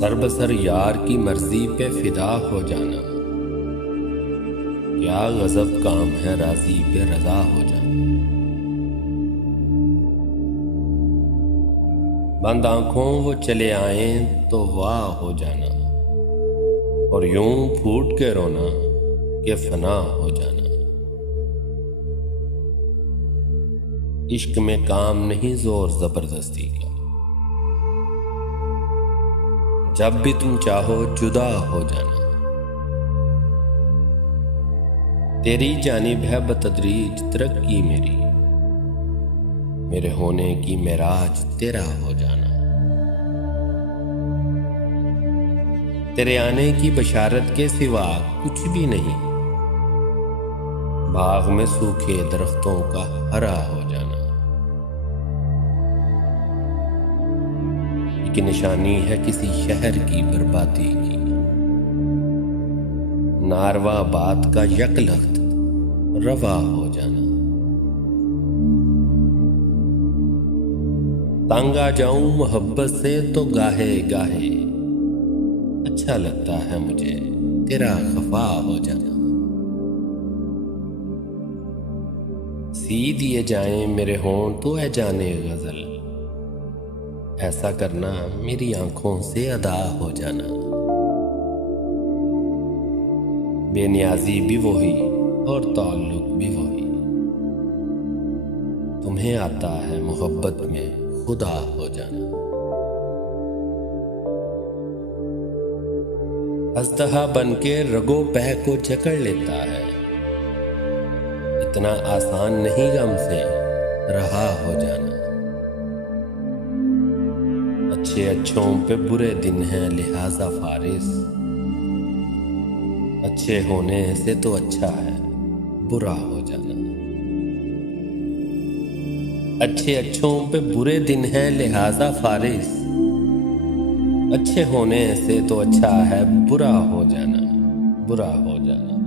सरबसर यार की मर्जी पे फिदा हो जाना, क्या गजब काम है राजी पे रजा हो जाना। बंद आंखों वो चले आए तो वाह हो जाना, और यूं फूट के रोना कि फना हो जाना। इश्क में काम नहीं जोर जबरदस्ती का, जब भी तुम चाहो जुदा हो जाना। तेरी जानिब है बतदरीज तरक्की मेरी, मेरे होने की मेराज तेरा हो जाना। तेरे आने की बशारत के सिवा कुछ भी नहीं, बाग में सूखे दरख्तों का हरा हो जाना। एक निशानी है किसी शहर की बर्बादी की, नारवा बात का यकलख्त रवा हो जाना। तंग आ जाऊं मोहब्बत से तो गाहे गाहे, अच्छा लगता है मुझे तेरा खफा हो जाना। सी दिए जाएं मेरे होंठ तो है जाने गजल, ऐसा करना मेरी आंखों से अदा हो जाना। बेनियाजी भी वही और ताल्लुक भी वही, तुम्हें आता है मोहब्बत में खुदा हो जाना। अजदहा बन के रगो पह को जकड़ लेता है, इतना आसान नहीं गम से रहा हो जाना। अच्छे अच्छों पे बुरे दिन हैं लिहाजा फारिस, अच्छे होने से तो अच्छा है बुरा हो जाना। अच्छे अच्छों पे बुरे दिन हैं लिहाजा फारिस, अच्छे होने से तो अच्छा है बुरा हो जाना, बुरा हो जाना।